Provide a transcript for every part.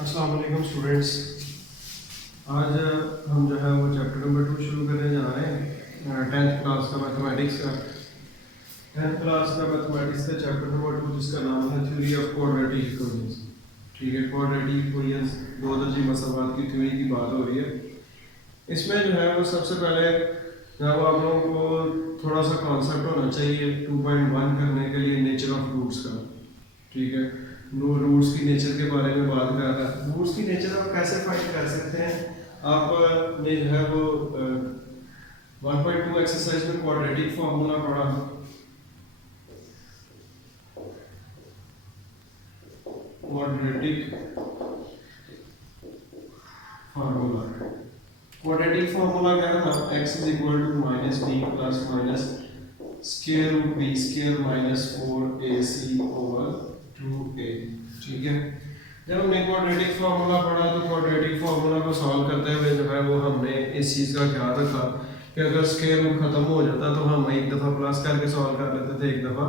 अस्सलाम वालेकुम स्टूडेंट्स। आज हम जो है वो चैप्टर नंबर 2 शुरू करने जा रहे हैं 10th क्लास का मैथमेटिक्स का। 10th क्लास का मैथमेटिक्स का चैप्टर नंबर 2 जिसका नाम है थ्योरी ऑफ क्वाड्रेटिक इक्वेशंस। ठीक है, क्वाड्रेटिक इक्वेशंस दो दर्जी मसावात की थ्योरी की बात हो रही है। इसमें जो है वो सबसे पहले जब आप लोगों को थोड़ा सा कॉन्सेप्ट होना चाहिए 2.1 करने के लिए नेचर ऑफ रूट्स का। ठीक है, रूट्स की नेचर के बारे में बात कर रहा है। रूट्स की नेचर आप कैसे फाइंड कर सकते हैं? आपने जो है वो 1.2 एक्सरसाइज में क्वाड्रेटिक फार्मूला पढ़ा। क्वाड्रेटिक फार्मूला क्या है ना, x is equal to minus B plus minus square root B square minus 4ac over 2a। ठीक है, जब हमने क्वाड्रेटिक फार्मूला पढ़ा तो क्वाड्रेटिक फार्मूला को सॉल्व करते हुए जो है वो हमने इस चीज़ का ख्याल रखा कि अगर स्क्वायर रूट खत्म हो जाता तो हम एक दफ़ा प्लस करके सॉल्व कर लेते थे, एक दफ़ा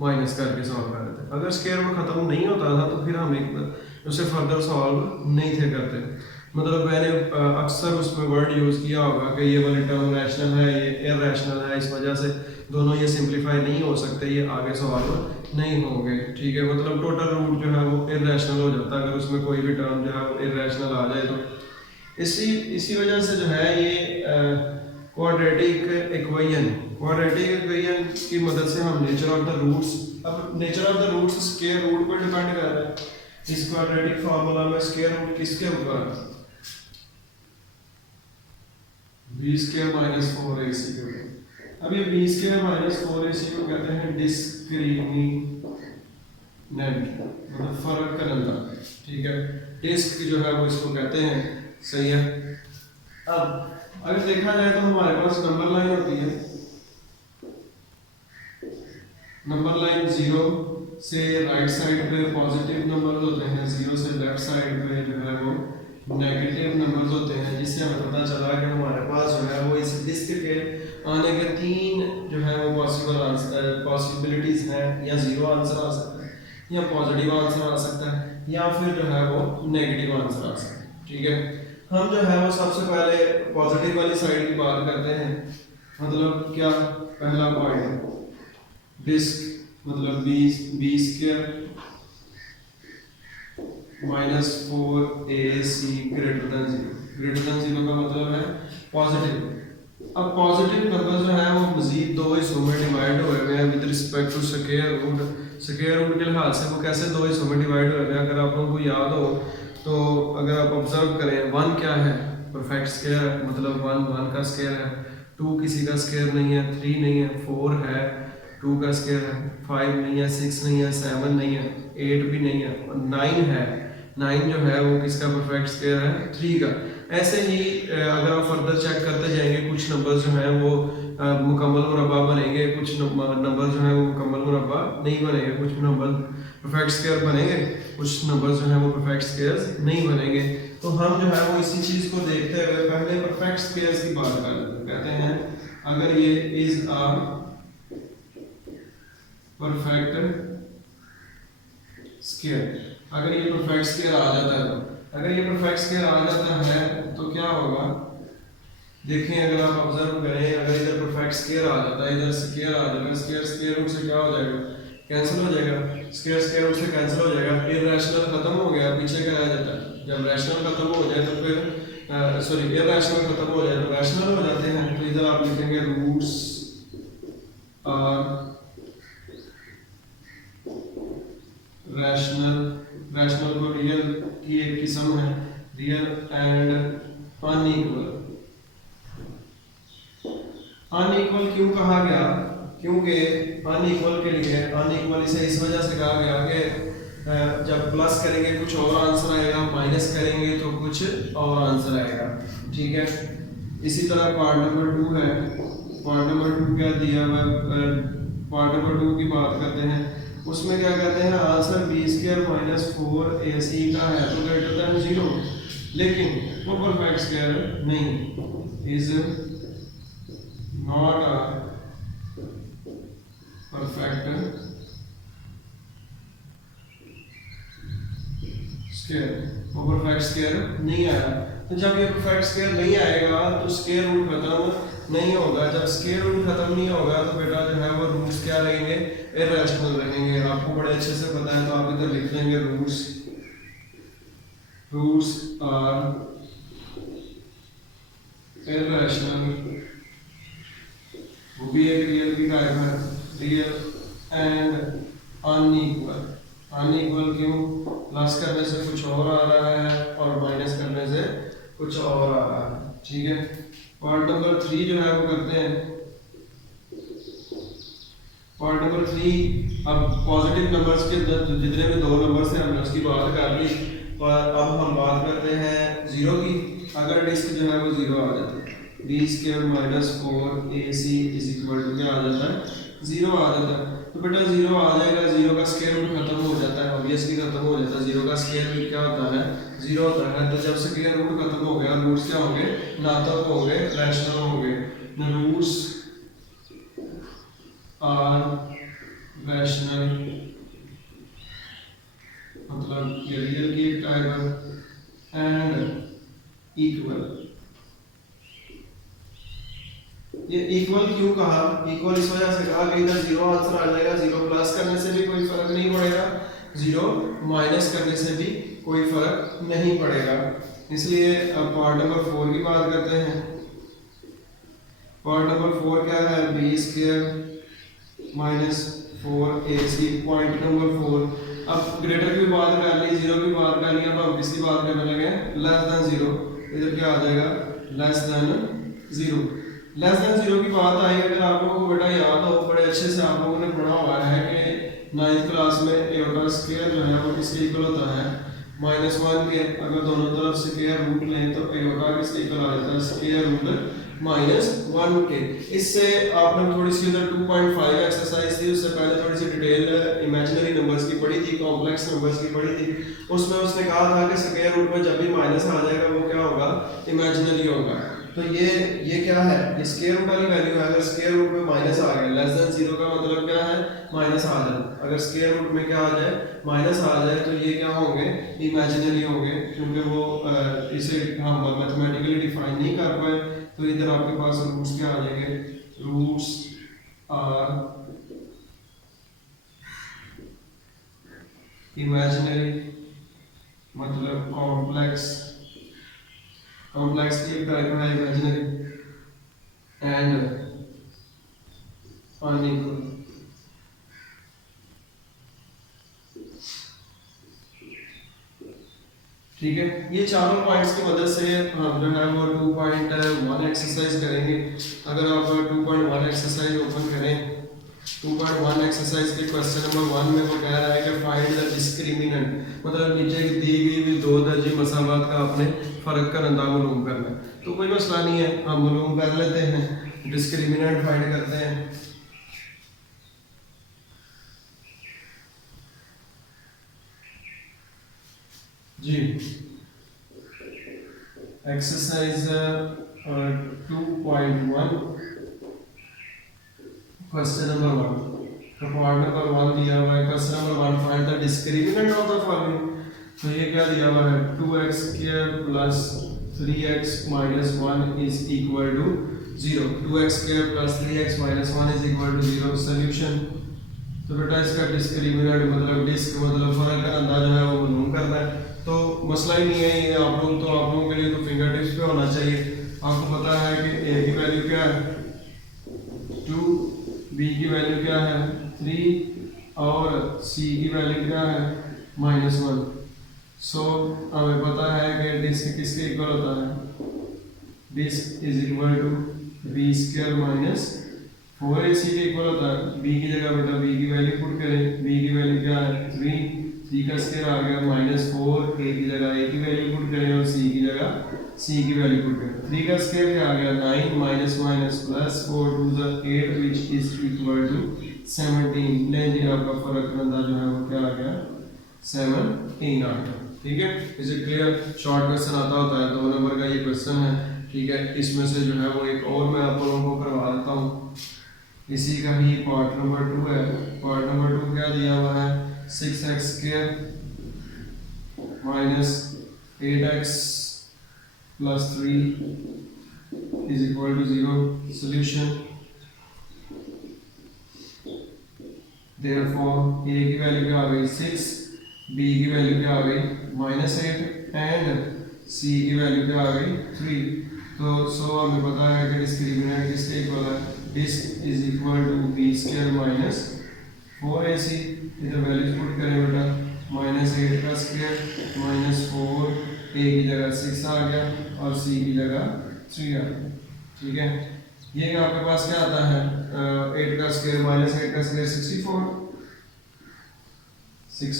माइनस करके सॉल्व कर लेते। अगर स्क्वायर रूट खत्म नहीं होता था तो फिर हम एक उसे फर्दर सॉल्व नहीं थे करते। मतलब मैंने अक्सर उसमें वर्ड यूज़ किया होगा कि ये वाली टर्म रैशनल है, ये इरैशनल है, इस वजह से दोनों ये सिंप्लीफाई नहीं हो सकते, ये आगे सॉल्व नहीं होंगे। ठीक है, मतलब टोटल रूट जो है वो इरैशनल हो जाता है अगर उसमें कोई भी टर्म जो है वो इरैशनल आ जाए तो। इसी वजह से जो है ये क्वाड्रेटिक इक्वेशन की मदद से हम नेचर ऑफ द रूट्स, अब nature of the roots square root पर डिपेंड कर रहा है। इस क्वाड्रेटिक फार्मूला में स्क्वायर रूट किसके ऊपर है? बी स्क्वायर माइनस 4ac के ऊपर। अब ये बी स्क्वायर माइनस 4ac को कहते हैं डिस्क्रिमिनेंट, मतलब फर्क करना। ठीक है, डिस्क जो है वो इसको कहते हैं। सही है। अब अगर देखा जाए तो हमारे पास नंबर लाइन होती है। नंबर लाइन 0 से राइट साइड पे पॉजिटिव नंबर होते हैं, 0 से लेफ्ट साइड पे जो है वो नेगेटिव नंबर्स होते हैं, जिससे हमें पता चला कि हमारे पास जो है वो इस डिस्क के आने के तीन जो है वो पॉसिबिलिटीज हैं। या 0 आंसर आ सकता है, या पॉजिटिव आंसर आ सकता है, या फिर जो है वो नेगेटिव आंसर आ सकता है। ठीक है, हम जो है वो सबसे पहले पॉजिटिव वाली साइड की बात करते हैं। मतलब क्या, पहला पॉइंट डिस्क मतलब B square minus 4ac greater than zero का मतलब है पॉजिटिव। अब पॉजिटिव नंबर जो है वो मजीद दो हिस्सों में डिवाइड हुए हैं with respect to square root. Square root के लिहाज से वो कैसे दो हिस्सों में डिवाइड हुए हैं अगर आप लोगों को याद हो तो, अगर आप ऑब्जर्व करें, 1 क्या है? परफेक्ट स्क्वायर है, मतलब 1 का स्क्वायर है। 2 किसी का स्क्वायर नहीं है, 3 नहीं है, 4 है, 2 का स्क्वायर है, 5 नहीं है, 6 नहीं है, 7 नहीं है, 8 भी नहीं है, और 9 है। 9 जो है वो किसका परफेक्ट स्क्वायर है? 3 का। ऐसे ही अगर आप फर्दर चेक करते जाएंगे, कुछ नंबर जो हैं वो मुकम्मल मुरब्बा बनेंगे, कुछ नंबर जो है वो मुकम्मल मुरब्बा नहीं बनेंगे, कुछ नंबर परफेक्ट स्क्वायर बनेंगे, कुछ नंबर जो है वो परफेक्ट स्क्वायर्स नहीं बनेंगे। तो हम जो है वो इसी चीज़ को देखते हुए पहले परफेक्ट स्क्वायर्स की बात कर लेते हैं। कहते हैं अगर ये इज आ परफेक्ट स्क्वायर, अगर ये परफेक्ट स्क्वायर आ जाता है तो, अगर ये परफेक्ट स्क्वायर आ जाता है तो क्या होगा? देखें, अगर आप ऑब्जर्व करें, अगर इधर परफेक्ट स्क्वायर आ जाता है, इधर स्क्वायर आ जाएगा, स्क्वायर रूट से क्या हो जाएगा? कैंसिल हो जाएगा। स्क्वायर रूट से कैंसिल हो जाएगा, इरैशनल खत्म हो गया, पीछे क्या रह जाता है? जब रैशनल खत्म हो जाए तो फिर सॉरी इरैशनल खत्म हो जाए तो रैशनल हो जाते हैं। तो इधर आप लिखेंगे रूट्स आर रैशनल को रियल की एक किस्म है, रियल एंड अनइक्वल। अनइक्वल क्यों कहा गया? क्योंकि अनइक्वल के लिए, अनइक्वल इसे इस वजह से कहा गया कि जब प्लस करेंगे कुछ और आंसर आएगा, माइनस करेंगे तो कुछ और आंसर आएगा। ठीक है, इसी तरह पार्ट नंबर 2 है। पार्ट नंबर 2 क्या दिया हुआ? पार्ट नंबर 2 की बात करते हैं, उसमें क्या कहते हैं? Answer B square minus 4ac का है तो ग्रेटर देन 0, लेकिन वो परफेक्ट स्क्वायर नहीं, is not a perfect square, वो परफेक्ट स्क्वायर नहीं आया। तो जब ये परफेक्ट स्क्वायर नहीं आएगा तो स्क्वायर रूट खत्म नहीं होगा। जब स्क्वायर रूट खत्म नहीं होगा तो बेटा जो है वो रूट्स क्या रहेंगे, इररेशनल रहेंगे। आपको बड़े अच्छे से पता है, तो आप इधर लिख लेंगे रूट्स आर इररेशनल, वो भी एक रियल की टाइप है, रियल एंड अनइक्वल। अनइक्वल क्यों? प्लस करने से कुछ और आ रहा है और माइनस करने से कुछ और आ रहा है। ठीक है, पार्ट नंबर 3 जो है वो करते हैं। पार्ट नंबर 3, अब पॉजिटिव नंबर्स के अंदर जितने भी दो नंबर्स हैं हमने उसकी बात कर ली, और अब हम बात करते हैं जीरो की। अगर डिस्क जो है वो जीरो आ जाता है, b square minus 4ac is equal to क्या आ जाता है, जीरो आ जाता है। तो बेटा जीरो आ जाएगा, जीरो का स्क्वायर रूट खत्म हो जाता है, ऑब्वियसली खत्म हो जाता है। जीरो का स्क्वायर रूट क्या होता है, जीरो होता है। तो जब स्क्वायर रूट खत्म हो गया, रूट्स क्या होंगे, नातक होंगे, रैशनल होंगे। रूट्स आर रैशनल, मतलब ये रियल की टाइप है, एंड इक्वल। ये इक्वल क्यों कहा, इक्वल इस वजह से कहा कि इधर जीरो आंसर आ जाएगा। जीरो प्लस करने से भी कोई फर्क नहीं पड़ेगा, जीरो माइनस करने से भी कोई फर्क नहीं पड़ेगा। इसलिए अब पार्ट नंबर 4 की बात करते हैं। पार्ट नंबर 4 क्या है, B square minus 4ac, point number 4। अब ग्रेटर की बात कर ली, जीरो की बात कर ली, अब हम किसकी बात करने लगे, लेस देन जीरो। इधर क्या आ जाएगा, less than zero. Less than zero की बात आई, अगर आप लोगों को बेटा याद हो, बड़े अच्छे से आप लोगों ने पढ़ा हुआ है कि 9th क्लास में एओटा स्क्वायर जो है वो किसके इक्वल होता है, -1 के। अगर दोनों तरफ स्क्वायर रूट लें तो एओटा किसके इक्वल आ जाता है, स्क्वायर रूट -1 के। इससे आपने थोड़ी सी उधर 2.5 एक्सरसाइज थी, उससे पहले थोड़ी सी डिटेल इमेजिनरी नंबर्स की पढ़ी थी, कॉम्प्लेक्स नंबर्स की पढ़ी थी। उसमें उसने कहा था कि स्क्वायर रूट में जब भी माइनस आ जाएगा वो क्या होगा, इमेजिनरी होगा। तो ये क्या है, ये स्क्वायर रूट वाली वैल्यू है। अगर स्क्वायर रूट में माइनस आ गया, लेस देन जीरो का मतलब क्या है, माइनस आ जाए। अगर स्क्वायर रूट में क्या आ जाए, माइनस आ जाए, तो ये क्या होंगे, इमेजिनरी होंगे, क्योंकि वो इसे हम मैथमेटिकली डिफाइन नहीं कर पाए। तो इधर आपके पास रूट्स क्या आ जाएंगे, रूट्स आर इमेजिनरी, मतलब कॉम्प्लेक्स, कॉम्प्लेक्स की एक टाइप है इमेजिनरी, एंड अनइक्वल। ठीक है, ये चारों पॉइंट्स की मदद से हम जो है वो 2.1 एक्सरसाइज करेंगे। अगर आप 2.1 एक्सरसाइज ओपन करें, 2.1 एक्सरसाइज के क्वेश्चन नंबर 1 में वो कह रहा है कि फाइंड द डिस्क्रिमिनेंट, मतलब नीचे दी हुई दो दर्जे मसावात का अपने फर्क का अंदाजा मालूम करना है। तो कोई मसला नहीं है, हम मालूम कर लेते हैं, डिस्क्रिमिनेंट फाइंड करते हैं। जी एक्सरसाइज 2.1 क्वेश्चन नंबर 1, तो पार्ट नंबर 1 दिया हुआ है। Question number 1, find the discriminant of the following. तो ये क्या दिया हुआ है, 2x square plus 3x minus 1 is equal to 0। 2x square plus 3x minus 1 is equal to 0। Solution, तो बेटा इसका डिस्क्रिमिनेंट मतलब डिस्क मतलब फर्क का अंदाजा है वो मालूम करना है। तो मसला ही नहीं है ये, आप लोगों के लिए तो फिंगर टिप्स पे होना चाहिए। आपको पता है कि a की वैल्यू क्या है 2, b की वैल्यू क्या है 3 और c की वैल्यू क्या है -1। सो हमें पता है कि डिस्क किसके इक्वल होता है, disc is equal to b square minus 4ac के इक्वल होता है। b की जगह बेटा b की वैल्यू पुट करें, b की वैल्यू क्या है 3, c का स्क्वायर आ गया -4, a की जगह a की वैल्यू पुट करें और c की जगह c की वैल्यू पुट करें। 3 का स्क्वायर क्या आ गया 9 minus minus plus 4 to the 8 which is equal to 17। ले जी आपका फर्क अंदाजा जो है वो क्या आ गया 17 आ गया। ठीक है, इसे क्लियर। शॉर्ट क्वेश्चन आता होता है, 2 नंबर का ये क्वेश्चन है। ठीक है, इसमें से जो है वो एक और मैं आप लोगों को करवा देता हूँ, इसी का ही पार्ट नंबर 2 है। पार्ट नंबर 2 क्या दिया हुआ है 6x square minus 8x plus 3 is equal to 0। Solution therefore a की वैल्यू क्या आ गई 6, b की वैल्यू क्या आ गई -8 एंड c की वैल्यू क्या आ गई 3। तो सो हमें पता है कि डिस्क्रिमिनेंट किसके इक्वल है, disc is equal to b square minus 4ac। इधर वैल्यूज पुट करें बेटा, -8 का स्क्वायर माइनस 4, a की जगह 6 आ गया और c की जगह 3 आ गया। ठीक है, ये आपके पास क्या आता है 8 का स्क्वायर माइनस 8 का square 64 6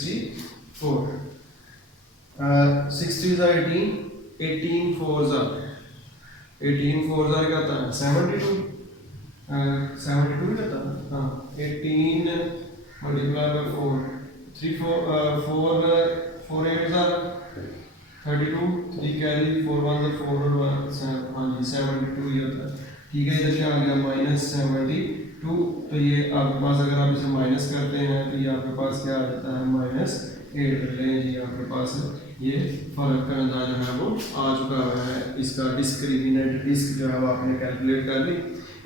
3 are 18, 18 4s are 18 4s are क्या आता है 72, 72 क्या आता है हाँ 18 multiply by 4 3 4 4 8s are 32, 3 carry 4 1 4 और 1 हाँ जी 72 ये होता है। ठीक है, इधर क्या आ गया -72। तो ये आपके पास अगर आप इसे माइनस करते हैं तो ये आपके पास क्या आ जाता है -8 ले जी। आपके पास ये फर्क का अंदाजा जो है वो आ चुका है। इसका डिस्क्रिमिनेंट डिस्क जो है वो आपने कैलकुलेट कर ली।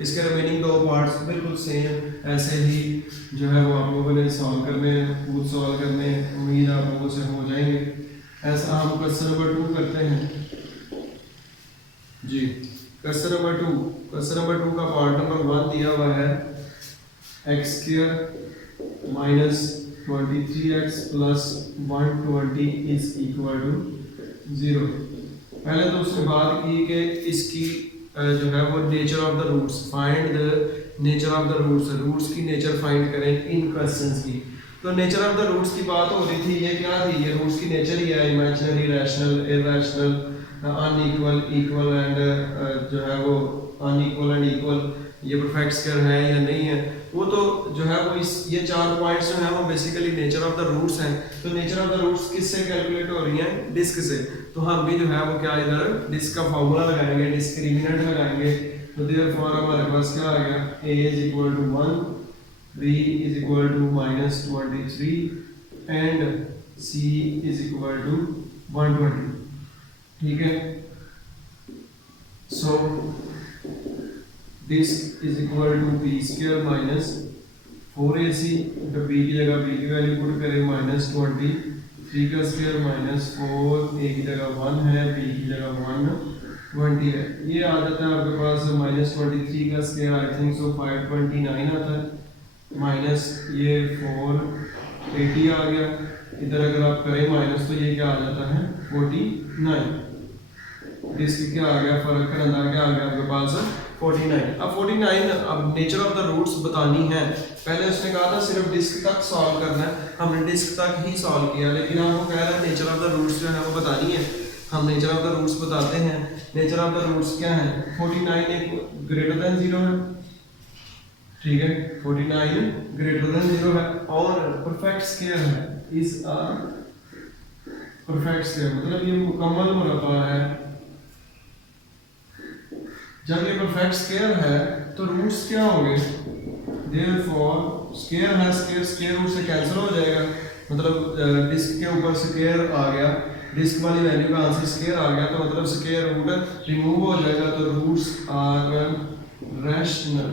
इसके रिमेनिंग दो पार्ट्स बिल्कुल सेम ऐसे ही जो है वो आप लोगों ने सॉल्व करने खुद सॉल्व करने, उम्मीद आप लोगों से हो जाएंगे। ऐसा हम क्वेश्चन नंबर 2 करते हैं जी। क्वेश्चन नंबर 2 का पार्ट नंबर 1 दिया हुआ है x square minus 23x plus 120 is equal to 0। पहले तो उसने बात की कि इसकी जो है वो nature of the roots, find the nature of the roots की नेचर फाइंड करें इन क्वेश्चंस की। तो नेचर ऑफ द रूट्स की बात हो रही थी, ये क्या थी, ये रूट्स की नेचर ही है imaginary, rational, irrational, unequal, equal and जो है वो अनइक्वल एंड इक्वल, ये परफेक्ट स्क्वायर है या नहीं है। वो तो जो है वो इस ये 4 पॉइंट्स जो है वो basically nature of the roots हैं। तो नेचर ऑफ द रूट्स किससे कैलकुलेट हो रही हैं, डिस्क से। तो हम भी जो है वो क्या इधर डिस्क का फॉर्मूला लगाएंगे, डिस्क्रिमिनेंट लगाएंगे। तो देयरफॉर हमारे पास क्या आ गया, a is equal to 1, b is equal to -23 and c is equal to 120। ठीक है, so disc is equal to b square minus 4ac, तो b की जगह b की वैल्यू पुट करें -20, 3 का स्क्वायर माइनस 4, a की जगह 1 है, b की जगह 120 है। ये आ जाता है आपके पास -23 का स्क्वायर आई थिंक सो 529 आता है, माइनस ये 480 आ गया। इधर अगर आप करें माइनस तो ये क्या आ जाता है 49। डिस्क क्या आ गया, फर्क का अंदाजा क्या आ गया आपके पास 49। अब 49 अब नेचर ऑफ द रूट्स बतानी है। पहले उसने कहा था सिर्फ डिस्क तक सॉल्व करना है, हमने डिस्क तक ही सॉल्व किया, लेकिन आपको कह रहा है नेचर ऑफ द रूट्स जो है वो बतानी है। हम नेचर ऑफ द रूट्स बताते हैं। नेचर ऑफ द रूट्स क्या है, 49 एक ग्रेटर देन 0 है। ठीक है, 49 ग्रेटर देन 0 है और परफेक्ट स्क्वायर है, इज अ परफेक्ट स्क्वायर, मतलब ये मुकम्मल मुरब्बा है। जब ये परफेक्ट स्क्वायर है तो रूट्स क्या होंगे, देयरफॉर स्क्वायर है, स्क्वायर रूट से कैंसिल हो जाएगा, मतलब डिस्क के ऊपर स्क्वायर आ गया, डिस्क वाली वैल्यू का आंसर स्क्वायर आ गया, तो मतलब स्क्वायर रूट रिमूव हो जाएगा, तो roots are rational.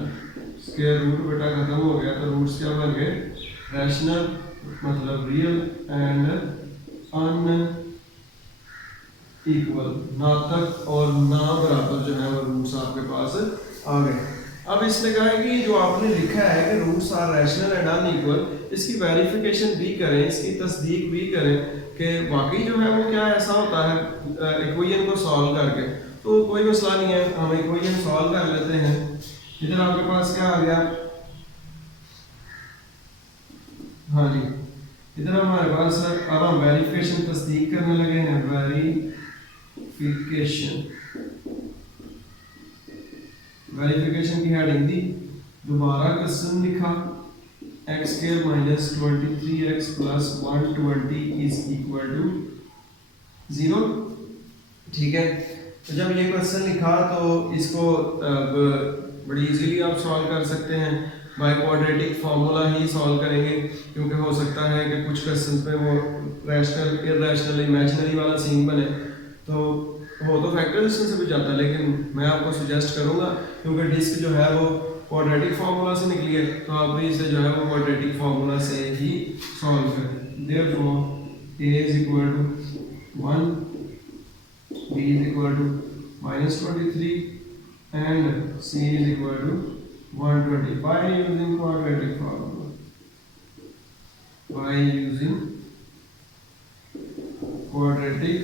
Square root बेटा खत्म हो गया तो रूट्स क्या बन गए, रैशनल, मतलब रियल एंड अन इक्वल, ना तक और ना बराबर जो है वो रूट्स आपके पास आ गए। अब इसने कहा है कि जो आपने लिखा है कि roots are rational and unequal, इसकी वेरिफिकेशन भी करें, इसकी तस्दीक भी करें कि वाकई जो है वो क्या ऐसा होता है इक्वेशन को सॉल्व करके। तो कोई मसला नहीं है, हम इक्वेशन सॉल्व कर लेते हैं। इधर आपके पास क्या आ गया, हाँ जी, इधर हमारे पास अब हम वेरिफिकेशन तस्दीक करने लगे हैं। वेरिफिकेशन की हेडिंग दी, दोबारा क्वेश्चन लिखा, x square minus 23x plus 120 is equal to 0। ठीक है, तो जब ये क्वेश्चन लिखा तो इसको बड़ी इजीली आप सॉल्व कर सकते हैं। By quadratic formula he solve करेंगे, क्योंकि हो सकता है कि कुछ क्वेश्चंस में वो रैशनल इरेशनल इमेजिनरी वाला सीन बने, तो वो तो फैक्टराइजेशन से भी जाता है, लेकिन मैं आपको सजेस्ट करूंगा क्योंकि डिस्क जो है वो क्वाड्रेटिक फार्मूला से निकली है, तो आप भी इसे जो है वो क्वाड्रेटिक फार्मूला से ही सॉल्व करें। Therefore a is equal to 1, b is equal to -23 and c is equal to 125 using quadratic formula. By using quadratic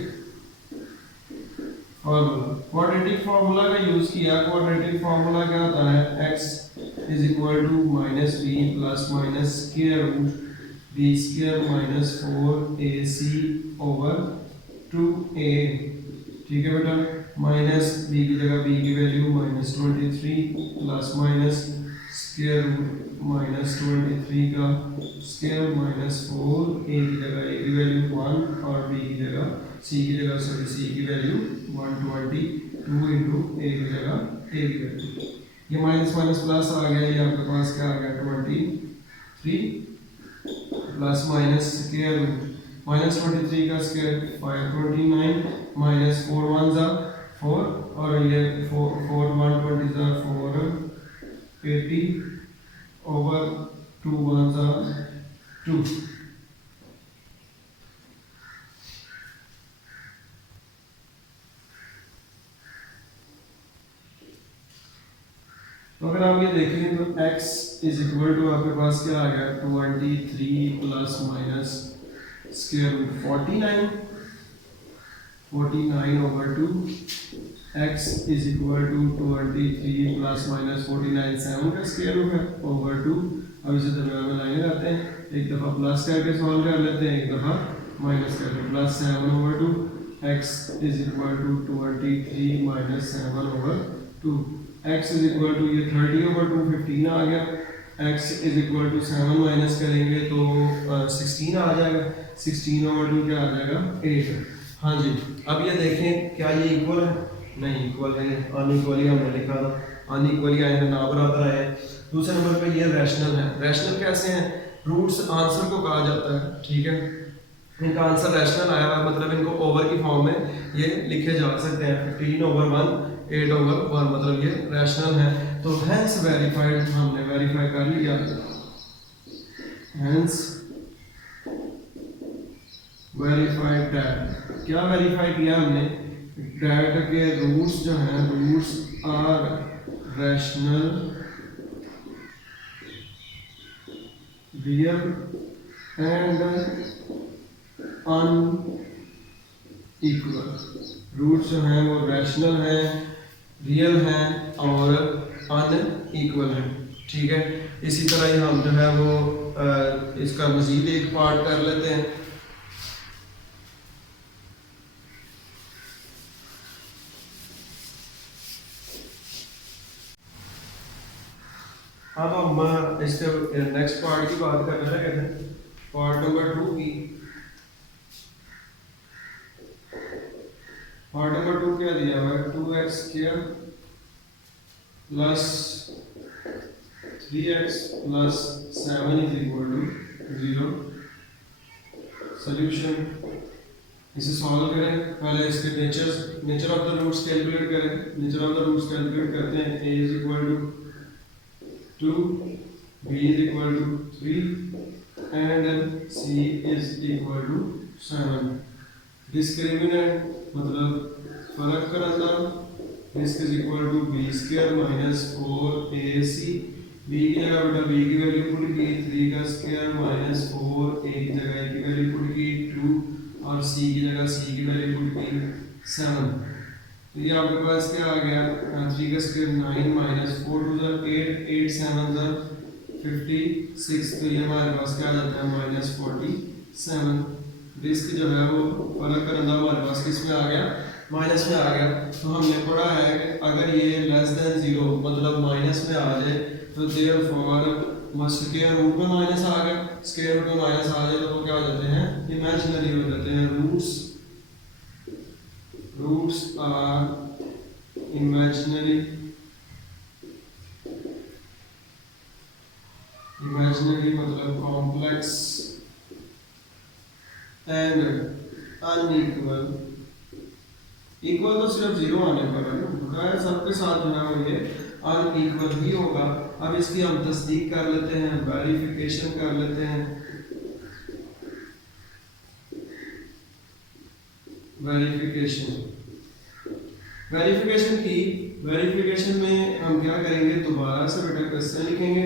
formula, quadratic formula का यूज किया। quadratic formula क्या होता है? x is equal to -b plus minus square root b square minus 4ac over 2a। ठीक है बेटा, minus B की जगह बी की value -23 plus minus square root -23 का स्क्वायर -4, ए की जगह ए की वैल्यू 1 और बी की जगह सी की जगह सी की वैल्यू 122 इंटू ए की जगह ए की वैल्यू। ये माइनस माइनस प्लस आ गया, ये आपके पास क्या आ गया 23 प्लस माइनस स्क्वायर रूट -23 का स्क्वायर 529 माइनस 4 1 जा 4 और ये 4 120 जा 480 ओवर 2 1 जा 2। तो अगर आप ये देखें तो x इज इक्वल टू आपके पास क्या आ गया 23 plus minus square root 49 over 2, x is equal to 23 plus minus 49 7 का स्क्वायर रूट है ओवर 2। अब इसे दरम्यान में लाइनें लाते हैं, एक दफ़ा प्लस करके सॉल्व कर लेते हैं, एक दफ़ा माइनस करके, plus 7 over 2, x is equal to 23 minus 7 over 2, x is equal to ये 30 ओवर 2 15 आ गया, x is equal to 7 minus करेंगे तो 16 आ जाएगा, 16 ओवर 2 क्या आ जाएगा 8। हाँ जी, अब ये देखें क्या ये इक्वल है? नहीं इक्वल है, अनइक्वली हमने लिखा था, अनइक्वली आए हैं, ना बराबर आए हैं। दूसरे नंबर पे ये रैशनल है। रैशनल कैसे हैं? रूट्स आंसर को कहा जाता है, ठीक है, इनका आंसर रैशनल आया हुआ, मतलब इनको ओवर की फॉर्म में ये लिखे जा सकते हैं, 15 ओवर 1 8 ओवर 1, मतलब ये रैशनल है। तो हेंस वेरीफाइड, हमने वेरीफाई कर लिया, हेंस वेरीफाइड दैट, क्या वेरीफाई किया हमने? दैट के रूट्स जो हैं, roots are rational real and unequal. Roots जो हैं वो रैशनल हैं, रियल हैं और अनइक्वल हैं, ठीक है। इसी तरह ही हम जो है वो इसका मजीद एक पार्ट कर लेते हैं। हाँ, तो हम इसके नेक्स्ट पार्ट की बात करने लगे थे, पार्ट नंबर 2 की। पार्ट नंबर 2 क्या दिया हुआ है? 2x² plus 3x plus 7 is equal to 0। Solution, इसे सॉल्व करें, पहले इसके nature of the roots calculate करें। Nature of the roots calculate करते हैं, a is equal to 2, b is equal to 3 and c is equal to 7। Discriminant मतलब फर्क करना, this is equal to b square minus 4ac, b की जगह बेटा b की वैल्यू पुट की 3 का स्क्वायर माइनस 4, a की जगह a की वैल्यू पुट की 2 और c की जगह c की वैल्यू पुट की 7। तो ये आपके पास क्या आ गया? 3 का स्क्वायर 9 माइनस 4 2 जा 8, 8 7 जा 56, तो ये हमारे पास क्या आ जाता है -47। डिस्क जो है वो फर्क करना हमारे पास किस में आ गया? माइनस में आ गया। तो हमने पढ़ा है कि अगर ये लेस देन 0 मतलब माइनस में आ जाए तो देयरफॉर स्क्वायर रूट में माइनस आ गया, स्क्वायर रूट में माइनस आ जाए तो वो क्या हो जाते हैं? इमेजिनरी हो जाते हैं। रूट्स आर इमेजिनरी इमेजिनरी मतलब कॉम्प्लेक्स एंड अनइक्वल, इक्वल तो सिर्फ जीरो आने पर है ना, सबके साथ जो है ये अनइक्वल ही होगा। अब इसकी हम तस्दीक कर लेते हैं, वेरिफिकेशन कर लेते हैं। वेरिफिकेशन की वेरिफिकेशन में हम क्या करेंगे, दोबारा से बेटा क्वेश्चन लिखेंगे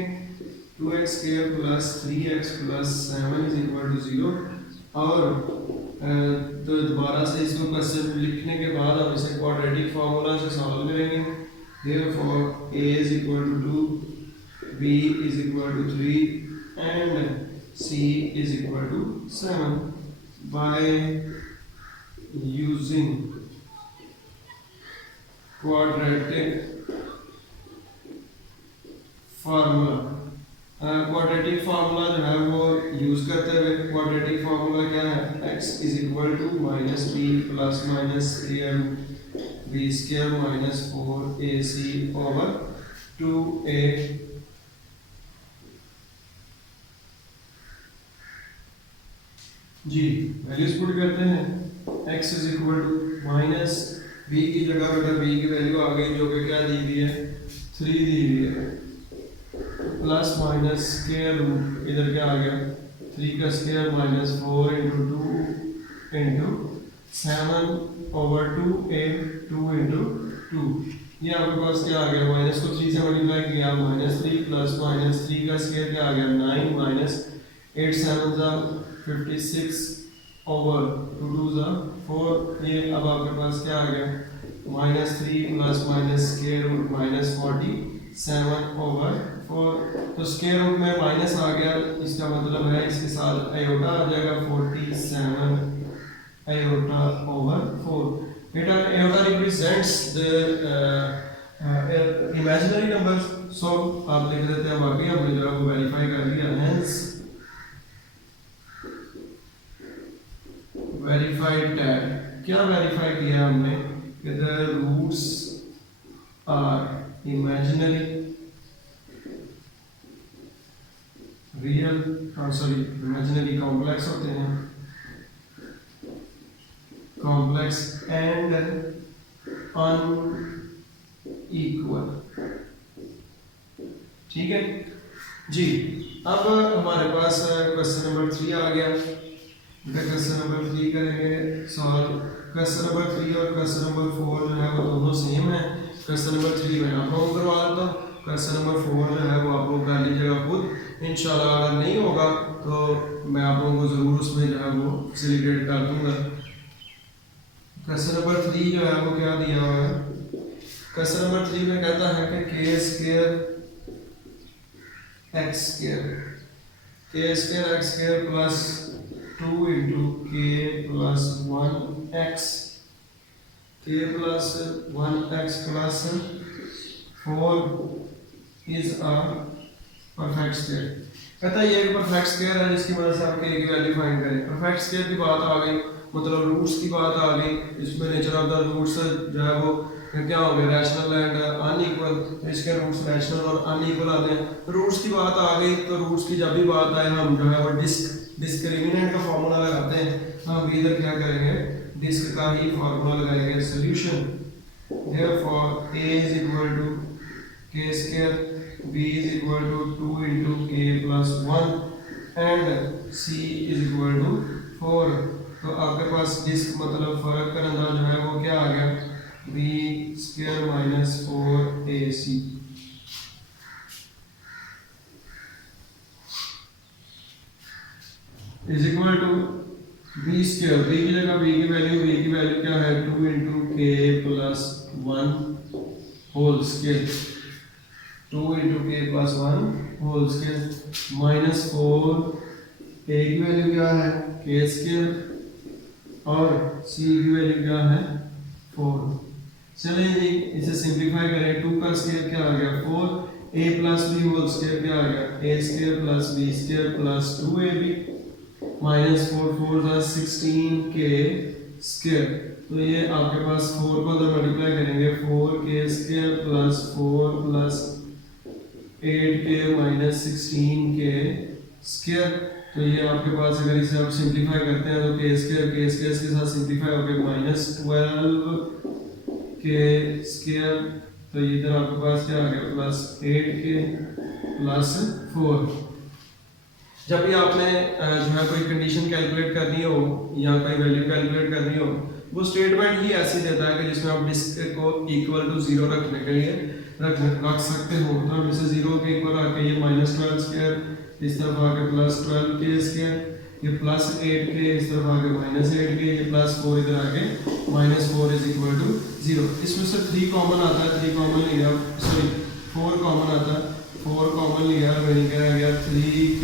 2x square plus 3x plus 7 is equal to 0 और तो दोबारा से इसको क्वेश्चन लिखने के बाद हम इसे क्वाड्रेटिक फार्मूला से सॉल्व करेंगे। therefore a is equal to 2, b is equal to 3 and c is equal to 7 by using quadratic formula. Quadratic formula जो है वो यूज करते हुए, क्वाड्रेटिक फार्मूला क्या है, x is equal to minus B plus minus b square minus 4ac over 2a। जी values put करते हैं, x is equal to minus b की जगह बेटा b की वैल्यू आ गई जो कि क्या दी हुई है 3 दी हुई है, प्लस माइनस स्क्वायर रूट इधर क्या आ गया 3 का square minus 4 into 2 into 7 over 2a 2 into 2। ये आपके पास क्या आ गया, माइनस को 3 से मल्टीप्लाई किया माइनस 3 प्लस माइनस 3 का स्क्वायर क्या आ गया 9 माइनस 8 7 जा 56 ओवर 2 2 जा 4। ये अब आपके पास क्या आ गया minus 3 plus minus square root minus 47 over 4। तो स्क्वायर रूट में माइनस आ गया, इसका मतलब है इसके साथ आयोटा आ जाएगा 47 आयोटा ओवर 4। बेटा iota represents the imaginary numbers, so आप लिख देते हैं वाकई हमने जो है वो वेरीफाई कर लिया। हेंस वेरीफाइड दैट, क्या वेरीफाई किया हमने कि the roots are imaginary real sorry imaginary complex होते हैं, कॉम्प्लेक्स एंड अनइक्वल। ठीक है जी। अब हमारे पास क्वेश्चन नंबर 3 आ गया। क्वेश्चन नंबर 3 करेंगे सॉल्व। क्वेश्चन नंबर 3 और क्वेश्चन नंबर 4 जो है वो दोनों सेम है। क्वेश्चन नंबर 3 में आप लोगों को करवा देता हूँ, क्वेश्चन नंबर 4 जो है वो आप लोग कर लीजिएगा खुद। इंशाल्लाह अगर नहीं होगा तो मैं आप लोगों को ज़रूर उसमें जो है वो फैसिलिटेट कर दूंगा। क्वेश्चन नंबर 3 जो है वो क्या दिया हुआ है, क्वेश्चन नंबर 3 में कहता है कि k square x square plus 2 into k plus 1x plus 1x plus 4 is a perfect square. कहता है ये एक परफेक्ट स्क्वायर है जिसकी मदद से आप k की वैल्यू फाइंड करें। परफेक्ट स्क्वायर की बात आ गई, मतलब रूट्स की बात आ गई, इसमें नेचर ऑफ द रूट्स जो है वो क्या हो गया रैशनल एंड अनइक्वल, तो इसके रूट्स रैशनल और अनइक्वल आते हैं। रूट्स की बात आ गई तो रूट्स की जब भी बात आए हम जो है वो डिस्क्रिमिनेंट का फार्मूला लगाते हैं। हम इधर क्या करेंगे, डिस्क का ही फार्मूला लगाएंगे। Solution therefore a is equal to k square, b is equal to 2 into k plus 1 and c is equal to 4। तो आपके पास डिस्क मतलब फर्क का अंदाज जो है वो क्या आ गया b square minus 4ac is equal to b square, b की जगह b की वैल्यू क्या है 2 into k plus 1 whole square, 2 into k plus 1 whole square minus 4, a की वैल्यू क्या है k स्क्वायर और c की वैल्यू क्या है 4। चलिए जी इसे सिंपलीफाई करें, 2 का स्क्वायर क्या आ गया 4, a plus b whole square क्या आ गया a square plus b square plus 2ab minus 4 4 16k square. तो ये आपके पास 4 को अगर मल्टीप्लाई करेंगे 4k square plus 4 plus 8k minus 16k square. तो ये आपके पास अगर इसे आप सिंप्लीफाई करते हैं तो k स्क्वायर के साथ सिंप्लीफाई होकर माइनस 12k स्क्वायर। तो इधर आपके पास क्या आ गया प्लस 8k प्लस 4। जब भी आपने जो है कोई कंडीशन कैलकुलेट करनी हो या कोई वैल्यू कैलकुलेट करनी हो, वो स्टेटमेंट ही ऐसी देता है कि जिसमें आप डिस्क को इक्वल टू 0 रखने के लिए रख सकते हो। तो हम इसे 0 के इक्वल आके ये माइनस 12 स्क्वायर, इस तरफ आके प्लस 12k स्क्वायर, ये प्लस 8k, इस तरफ आके माइनस 8k, ये प्लस 4 इधर आके माइनस 4 इज इक्वल टू 0। इसमें से 3 कॉमन आता है, 3 कॉमन लिया, सॉरी 4 कॉमन आता है, 4 कॉमन लिया, मैंने क्या आ गया 3k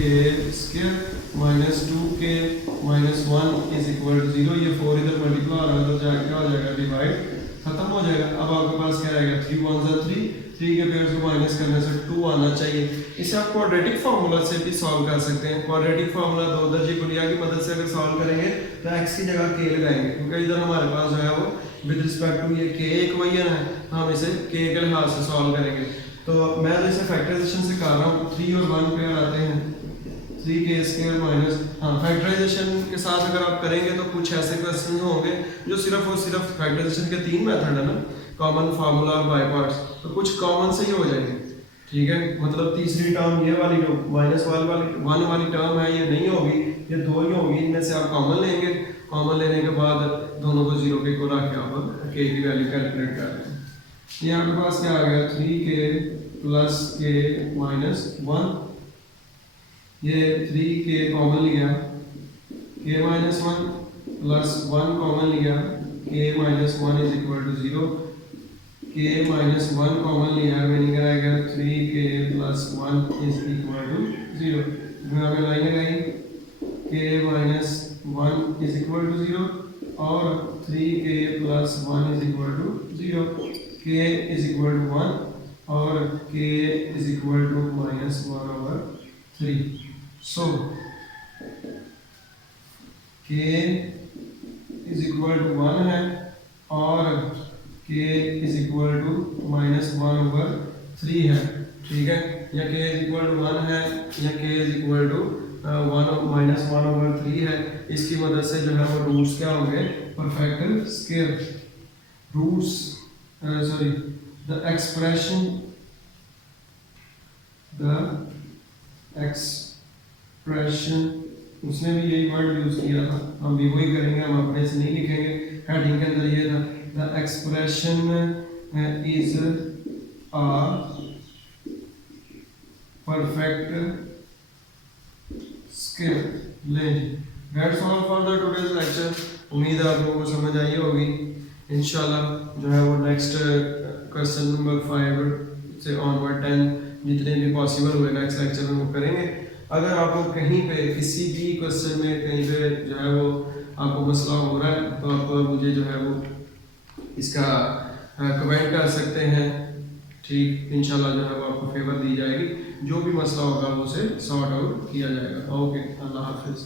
square minus 2k minus 1 is equal to 0। ये 4 इधर मल्टीप्लाई हो रहा है तो क्या हो जाएगा, डिवाइड खत्म हो जाएगा। अब आपके पास क्या आएगा 3 1 3, 3 के पेयर्स को माइनस करने से 2 आना चाहिए। इसे आप क्वाड्रेटिक फार्मूला से भी सॉल्व कर सकते हैं। क्वाड्रेटिक फार्मूला 2 दर्जे गुणिया की मदद से अगर सॉल्व करेंगे तो x की जगह k लगाएंगे, क्योंकि इधर हमारे पास जो है वो विद रिस्पेक्ट टू ये k इक्वेशन है, हम इसे k के लिहाज से सॉल्व करेंगे। तो मैं तो इसे फैक्टराइजेशन से कर रहा हूँ, 3 और 1 पेयर आते हैं 3k स्क्वायर माइनस, हाँ फैक्टराइजेशन के साथ अगर आप करेंगे तो कुछ ऐसे क्वेश्चन होंगे जो सिर्फ और सिर्फ फैक्टराइजेशन के 3 मेथड है ना, कॉमन फार्मूला और बाय पार्ट्स, तो कुछ कॉमन से ही हो जाएंगे। ठीक है, मतलब तीसरी टर्म ये वाली जो माइनस वन वाली टर्म है ये नहीं होगी, ये 2 ही होगी। इनमें से आप कॉमन लेंगे, कॉमन लेने के बाद दोनों को 0 के को रख के आप k की वैल्यू कैलकुलेट कर रहे हैं। ये आपके पास क्या आ गया 3k प्लस k माइनस 1, ये 3k कॉमन लिया, k माइनस 1 प्लस 1 कॉमन लिया, k minus 1 is equal to 0, k minus 1 common लिया, मीनिंग आएगा 3k plus 1 is equal to 0। हमें लाइन लगाई k minus 1 is equal to 0 और 3k plus 1 is equal to 0, k is equal to 1 और k is equal to minus 1/3। So k is equal to 1 है और k is equal to minus 1/3 है। ठीक है, या k इज इक्वल टू 1 है या k is equal to minus 1/3 है। इसकी मदद से जो है वो रूट्स क्या होंगे, perfect square roots, sorry the expression उसने भी यही वर्ड यूज किया था, हम भी वही करेंगे, हम अपने से नहीं लिखेंगे। हेडिंग के अंदर ये था the expression is a perfect square. That's all for the today's lecture. उम्मीद है आप लोगों को समझ आई होगी। इंशाल्लाह जो है वो नेक्स्ट क्वेश्चन नंबर 5 से ऑनवर्ड 10 जितने भी पॉसिबल हुए नेक्स्ट लेक्चर में वो करेंगे। अगर आपको कहीं पे किसी भी क्वेश्चन में कहीं पे जो है वो आपको मसला हो रहा है तो आप मुझे जो है वो इसका कमेंट कर सकते हैं। ठीक, इंशाल्लाह जो है वो आपको फेवर दी जाएगी, जो भी मसला होगा वो उसे सॉर्ट आउट किया जाएगा। ओके, अल्लाह हाफिज़।